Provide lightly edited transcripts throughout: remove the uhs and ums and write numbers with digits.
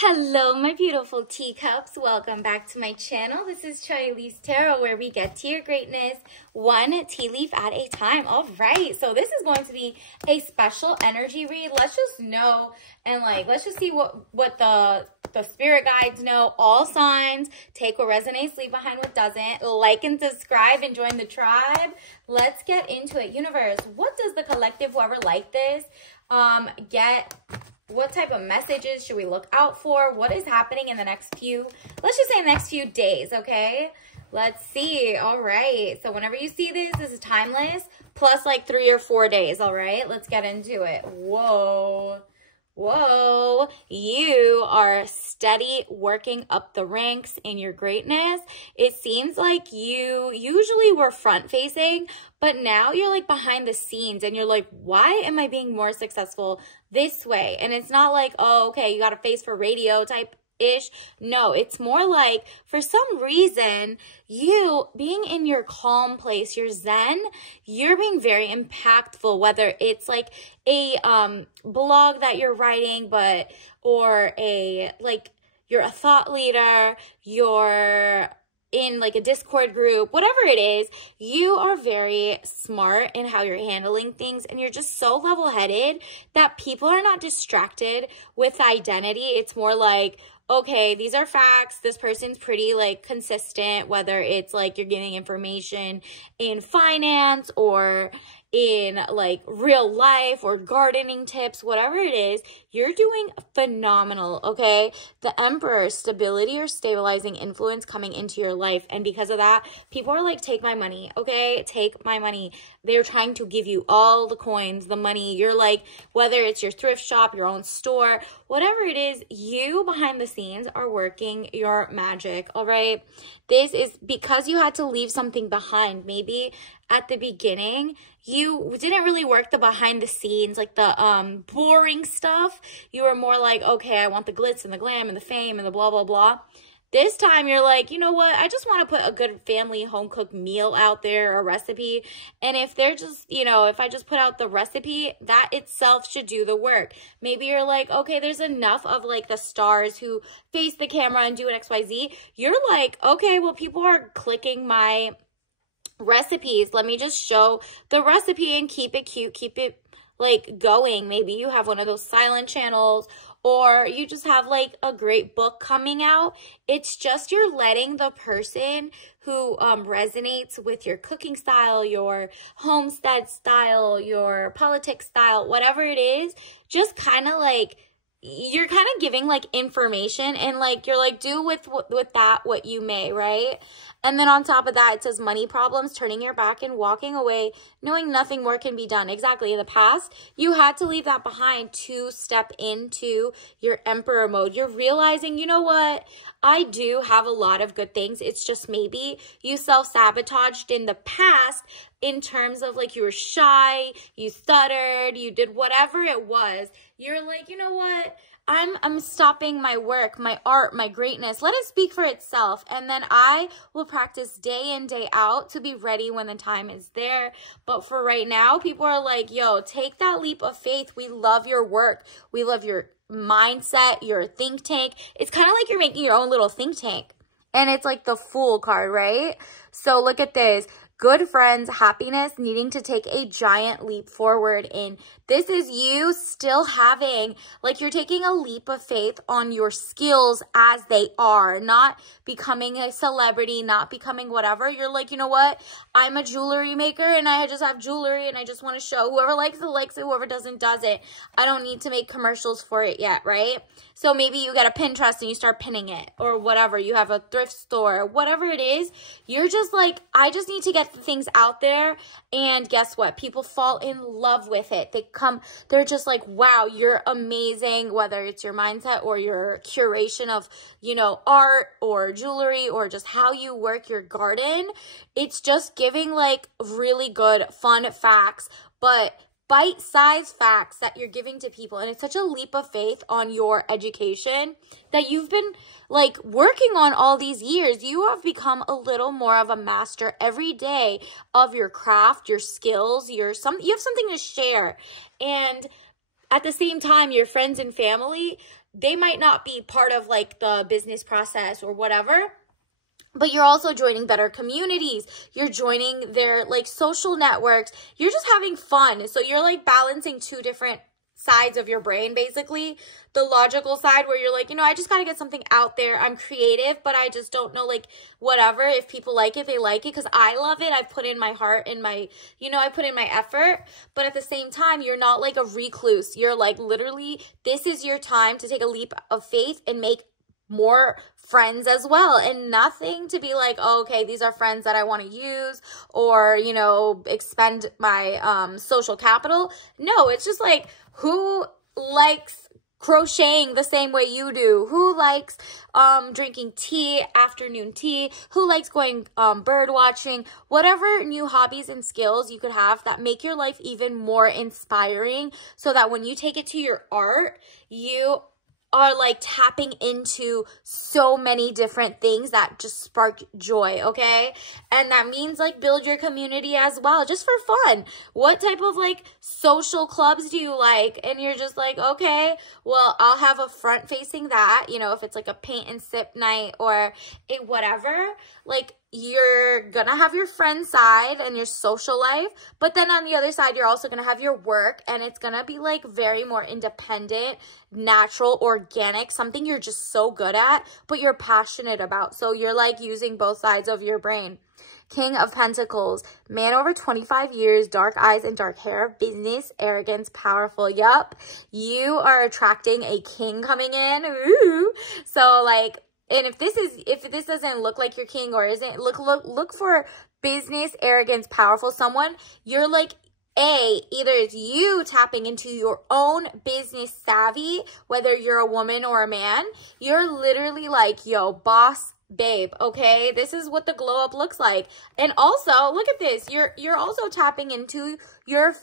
Hello, my beautiful teacups. Welcome back to my channel. This is Charlize Tarot, where we get to your greatness one tea leaf at a time. All right, so this is going to be a special energy read. Let's just know and let's just see what the spirit guides know. All signs, take what resonates, leave behind what doesn't. Like and subscribe and join the tribe. Let's get into it. Universe, what does the collective, whoever liked this, get? What type of messages should we look out for? What is happening in the next few, let's just say next few days, okay? Let's see. All right. So whenever you see this is timeless, plus like 3 or 4 days, all right? Let's get into it. Whoa. Whoa, you are steady working up the ranks in your greatness. It seems like you usually were front facing, but now you're like behind the scenes and you're like, why am I being more successful this way? And it's not like, oh, okay, you got a face for radio type ish. No, it's more like for some reason you being in your calm place, your zen, you're being very impactful, whether it's like a blog that you're writing, or you're a thought leader, you're in like a Discord group, whatever it is, you are very smart in how you're handling things, and you're just so level-headed that people are not distracted with identity. It's more like, okay, these are facts. This person's pretty like consistent, whether it's like you're giving information in finance or in like real life or gardening tips, whatever it is, you're doing phenomenal, okay? The Emperor, stability or stabilizing influence coming into your life. And because of that, people are like, take my money, okay? Take my money. They're trying to give you all the coins, the money. You're like, whether it's your thrift shop, your own store, whatever it is, you behind the scenes are working your magic, all right? This is because you had to leave something behind. Maybe at the beginning, you didn't really work the behind the scenes, like the boring stuff. You were more like, okay, I want the glitz and the glam and the fame and the blah, blah, blah. This time you're like, you know what? I just want to put a good family home cooked meal out there, a recipe. And if they're just, if I just put out the recipe, that itself should do the work. Maybe you're like, okay, there's enough of like the stars who face the camera and do an XYZ. You're like, okay, well, people are clicking my recipes. Let me just show the recipe and keep it cute, keep it like going. Maybe you have one of those silent channels, or you just have like a great book coming out. It's just you're letting the person who resonates with your cooking style, your homestead style, your politics style, whatever it is, just kind of like, you're kind of giving like information, and like you're like, do with that what you may, right? And then on top of that, it says money problems, turning your back and walking away, knowing nothing more can be done. Exactly. In the past, you had to leave that behind to step into your Emperor mode. You're realizing, you know what? I do have a lot of good things. It's just maybe you self-sabotaged in the past in terms of like you were shy, you stuttered, you did whatever it was. You're like, you know what? I'm stopping my work, my art, my greatness. Let it speak for itself. And then I will practice day in, day out to be ready when the time is there. But for right now, people are like, yo, take that leap of faith. We love your work. We love your mindset, your think tank. It's kind of like you're making your own little think tank. And it's like the Fool card, right? So look at this. Good friends, happiness, needing to take a giant leap forward in. This is you still having, like you're taking a leap of faith on your skills as they are, not becoming a celebrity, not becoming whatever. You're like, you know what? I'm a jewelry maker and I just have jewelry and I just want to show. Whoever likes it, likes it. Whoever doesn't, doesn't. I don't need to make commercials for it yet, right? So maybe you get a Pinterest and you start pinning it or whatever. You have a thrift store, whatever it is. You're just like, I just need to get the things out there, and guess what? People fall in love with it. They're just like, wow, you're amazing, whether it's your mindset or your curation of, art or jewelry or just how you work your garden. It's just giving like really good, fun facts, but bite-sized facts that you're giving to people. And it's such a leap of faith on your education that you've been like working on all these years. You have become a little more of a master every day of your craft, your skills, you have something to share. And at the same time, your friends and family, they might not be part of like the business process or whatever, but you're also joining better communities. You're joining their like social networks. You're just having fun. So you're like balancing two different sides of your brain, basically. The logical side where you're like, you know, I just got to get something out there. I'm creative, but I just don't know, like, whatever. If people like it, they like it because I love it. I've put in my heart and my, you know, I put in my effort. But at the same time, you're not like a recluse. You're like, literally, this is your time to take a leap of faith and make more friends as well, and nothing to be like, oh, okay, these are friends that I want to use or, you know, expend my social capital. No, it's just like, who likes crocheting the same way you do? Who likes drinking tea, afternoon tea? Who likes going bird watching? Whatever new hobbies and skills you could have that make your life even more inspiring, so that when you take it to your art, you are like tapping into so many different things that just spark joy, okay? And that means like build your community as well, just for fun. What type of like social clubs do you like? And you're just like, okay, well, I'll have a front facing that, you know, if it's like a paint and sip night or whatever, like you're gonna have your friend side and your social life, but then on the other side, you're also gonna have your work, and it's gonna be like very more independent, natural, organic, something you're just so good at, but you're passionate about. So you're like using both sides of your brain. King of Pentacles, man over 25 years, dark eyes and dark hair, business, arrogance, powerful. Yup, you are attracting a king coming in. Ooh. So like, and if this doesn't look like your king or isn't, look for business, arrogance, powerful, someone you're like, either it's you tapping into your own business savvy, whether you're a woman or a man, you're literally like, yo, boss babe, okay? This is what the glow up looks like. And also, look at this. You're also tapping into your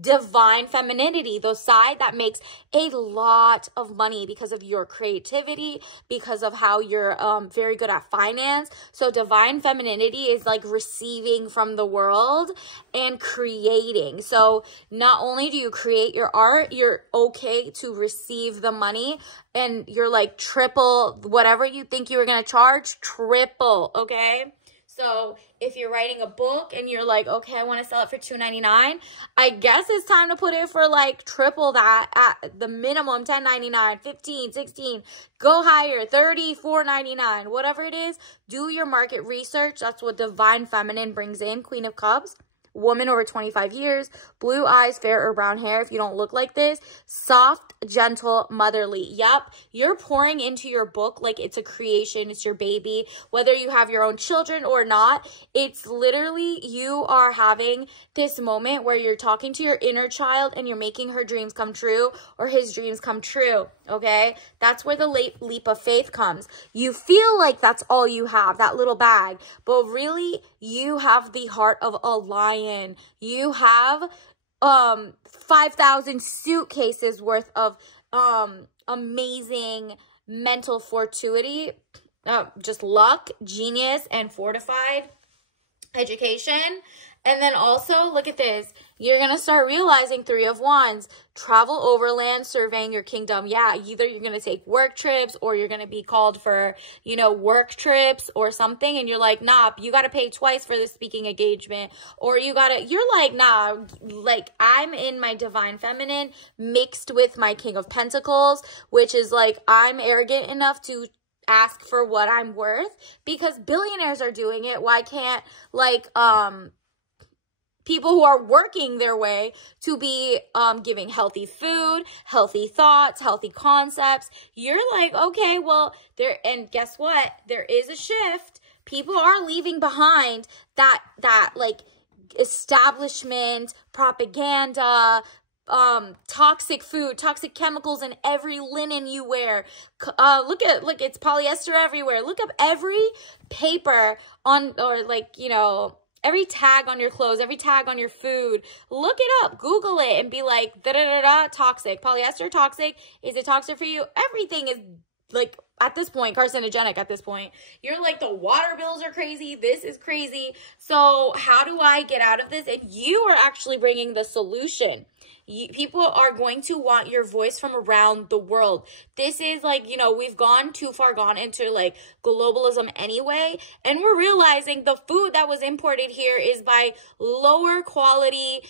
divine femininity, the side that makes a lot of money because of your creativity, because of how you're very good at finance. So divine femininity is like receiving from the world and creating. So not only do you create your art, you're okay to receive the money, and you're like triple whatever you think you were going to charge, triple, okay? So if you're writing a book and you're like, okay, I want to sell it for $2.99, I guess it's time to put it for like triple that at the minimum, $10.99, $15, $16, go higher, $30, $4.99, whatever it is. Do your market research. That's what Divine Feminine brings in. Queen of Cups. Woman over 25 years, blue eyes, fair or brown hair. If you don't look like this, soft, gentle, motherly. Yup, you're pouring into your book like it's a creation, it's your baby. Whether you have your own children or not, it's literally you are having this moment where you're talking to your inner child and you're making her dreams come true or his dreams come true, okay? That's where the leap of faith comes. You feel like that's all you have, that little bag, but really you have the heart of a lion. You have 5,000 suitcases worth of amazing mental fortuity, just luck, genius, and fortified education. And then also, look at this. You're going to start realizing Three of Wands. Travel overland, surveying your kingdom. Yeah, either you're going to take work trips or you're going to be called for, you know, work trips or something. And you're like, nah, you got to pay twice for the speaking engagement. Or you're like, nah, like I'm in my Divine Feminine mixed with my King of Pentacles, which is like I'm arrogant enough to ask for what I'm worth because billionaires are doing it. Why can't like, people who are working their way to be giving healthy food, healthy thoughts, healthy concepts? You're like, okay, well, and guess what? There is a shift. People are leaving behind that like establishment, propaganda, toxic food, toxic chemicals in every linen you wear. Look, it's polyester everywhere. Look up every paper on, or like, you know, every tag on your clothes, every tag on your food. Look it up, Google it, and be like, da-da-da-da, toxic. Polyester, toxic. Is it toxic for you? Everything is like at this point, carcinogenic at this point. You're like, the water bills are crazy. This is crazy. So how do I get out of this? And you are actually bringing the solution. People are going to want your voice from around the world. This is like, you know, we've gone too far, gone into like globalism anyway. And we're realizing the food that was imported here is by lower quality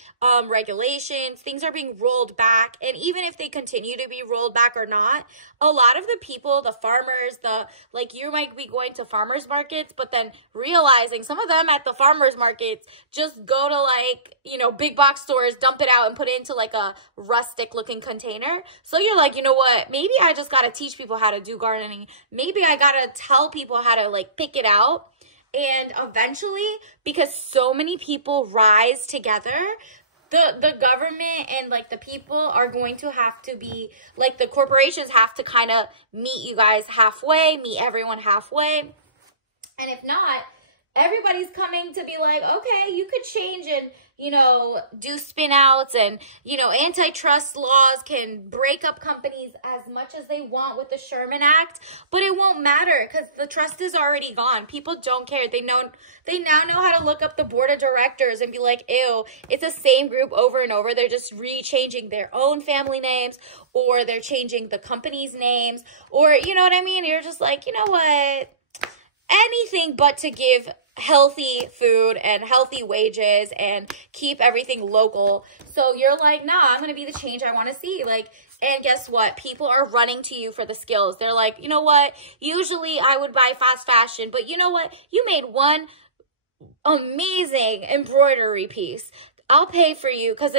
regulations. Things are being rolled back. And even if they continue to be rolled back or not, a lot of the people, the farmers, like you might be going to farmers markets, but then realizing some of them at the farmers markets just go to like, you know, big box stores, dump it out and put it into like a rustic looking container. So you're like, you know what, maybe I just got to teach people how to do gardening. Maybe I got to tell people how to like pick it out. And eventually, because so many people rise together, the government and like the people are going to have to be like, the corporations have to kind of meet you guys halfway, meet everyone halfway. And if not, everybody's coming to be like, okay, you could change and, you know, do spin outs, and, you know, antitrust laws can break up companies as much as they want with the Sherman Act, but it won't matter because the trust is already gone. People don't care. They now know how to look up the board of directors and be like, ew, it's the same group over and over. They're just re-changing their own family names, or they're changing the company's names, or, you know what I mean? You're just like, you know what? Anything but to give healthy food and healthy wages and keep everything local. So you're like, nah, I'm going to be the change I want to see. Like, and guess what? People are running to you for the skills. They're like, you know what? Usually I would buy fast fashion, but you know what? You made one amazing embroidery piece. I'll pay for you because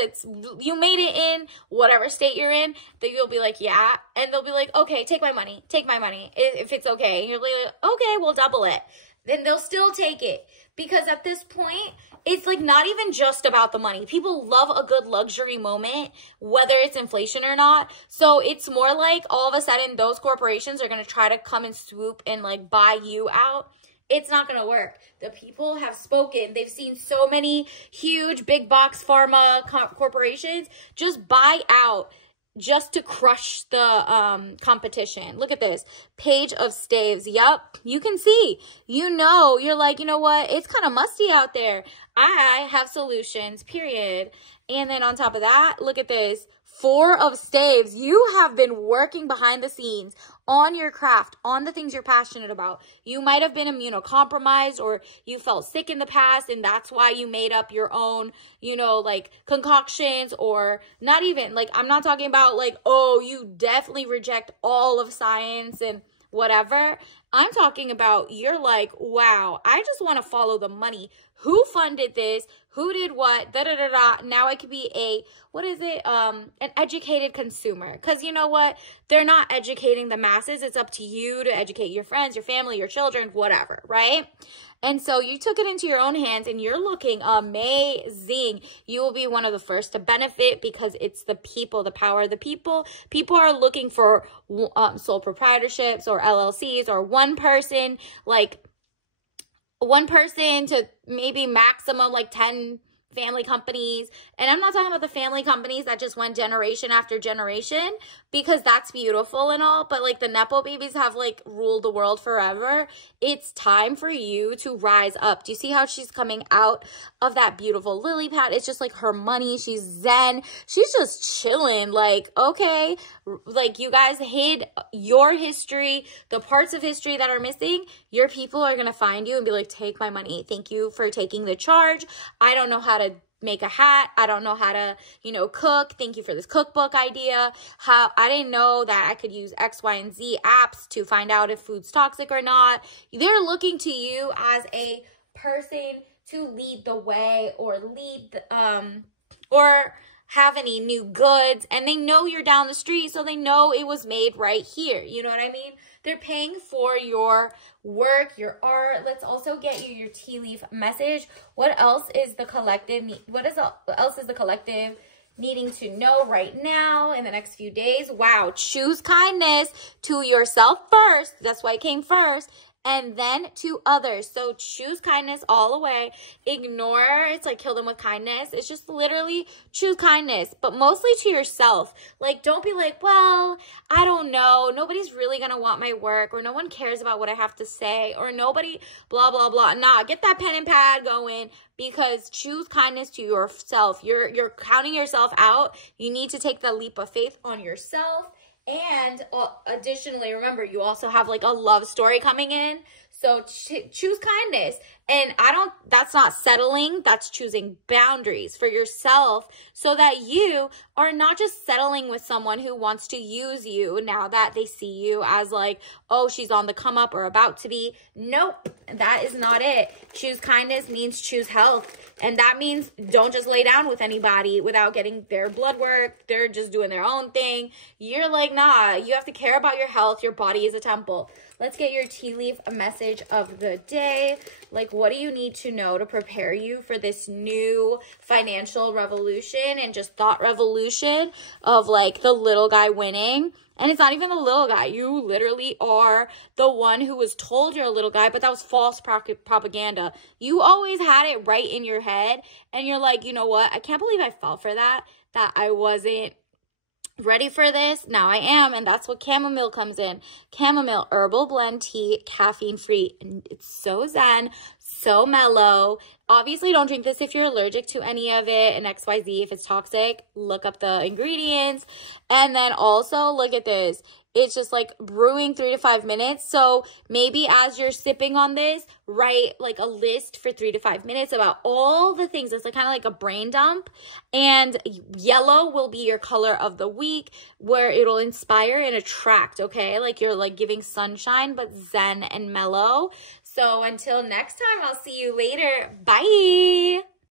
you made it in whatever state you're in. Then you'll be like, yeah. And they'll be like, okay, take my money. Take my money if it's okay. And you're like, okay, we'll double it. Then they'll still take it. Because at this point, it's like not even just about the money. People love a good luxury moment, whether it's inflation or not. So it's more like all of a sudden those corporations are going to try to come and swoop and like buy you out. It's not going to work. The people have spoken. They've seen so many huge big box pharma corporations just buy out just to crush the competition. Look at this page of staves. Yup, you can see, you know, you're like, you know what? It's kind of musty out there. I have solutions, period. And then on top of that, look at this. 4 of staves. You have been working behind the scenes on your craft, on the things you're passionate about. You might have been immunocompromised, or you felt sick in the past, and that's why you made up your own, you know, like concoctions, or not even, like, I'm not talking about like, oh, you definitely reject all of science and whatever. I'm talking about you're like, wow, I just want to follow the money. Who funded this? Who did what? Da da da da. Now I could be a, what is it? An educated consumer. Because you know what? They're not educating the masses. It's up to you to educate your friends, your family, your children, whatever, right? And so you took it into your own hands and you're looking amazing. You will be one of the first to benefit because it's the people, the power of the people. People are looking for sole proprietorships or LLCs or one person to maybe maximum like 10 family companies. And I'm not talking about the family companies that just went generation after generation, because that's beautiful and all, but like the Nepo babies have like ruled the world forever. It's time for you to rise up. Do you see how she's coming out of that beautiful lily pad? It's just like her money. She's zen. She's just chilling. Like, okay, like you guys hid your history, the parts of history that are missing. Your people are going to find you and be like, take my money. Thank you for taking the charge. I don't know how to make a hat. I don't know how to, you know, cook. Thank you for this cookbook idea. I didn't know that I could use X, Y, and Z apps to find out if food's toxic or not. They're looking to you as a person to lead the way, or lead, or have any new goods. And they know you're down the street, so they know it was made right here. You know what I mean? They're paying for your work, your art. Let's also get you your tea leaf message. What else is the collective needing to know right now in the next few days? Wow, choose kindness to yourself first. That's why it came first. and then to others. So choose kindness all the way. Ignore, it's like kill them with kindness. It's just literally choose kindness, but mostly to yourself. Like, don't be like, well, I don't know. Nobody's really going to want my work, or no one cares about what I have to say, or nobody blah, blah, blah. Nah, get that pen and pad going, because choose kindness to yourself. You're counting yourself out. You need to take the leap of faith on yourself. And additionally, remember, you also have like a love story coming in. So choose kindness. And that's not settling. That's choosing boundaries for yourself, so that you are not just settling with someone who wants to use you now that they see you as like, oh, she's on the come up or about to be. Nope, that is not it. Choose kindness means choose health. And that means don't just lay down with anybody without getting their blood work. They're just doing their own thing. You're like, nah, you have to care about your health. Your body is a temple. Let's get your tea leaf message of the day. Like, what do you need to know to prepare you for this new financial revolution and just thought revolution of like the little guy winning? And it's not even the little guy. You literally are the one who was told you're a little guy, but that was false propaganda. You always had it right in your head, and you're like, you know what? I can't believe I fell for that I wasn't ready for this. Now I am, and that's what chamomile comes in. Chamomile herbal blend tea, caffeine free. And it's so zen, so mellow. Obviously, don't drink this if you're allergic to any of it, and XYZ. If it's toxic, look up the ingredients. And then also, look at this. It's just like brewing 3 to 5 minutes. So maybe as you're sipping on this, write like a list for 3 to 5 minutes about all the things. It's like kind of like a brain dump. And yellow will be your color of the week, where it'll inspire and attract, okay? Like you're like giving sunshine, but zen and mellow. So until next time, I'll see you later. Bye.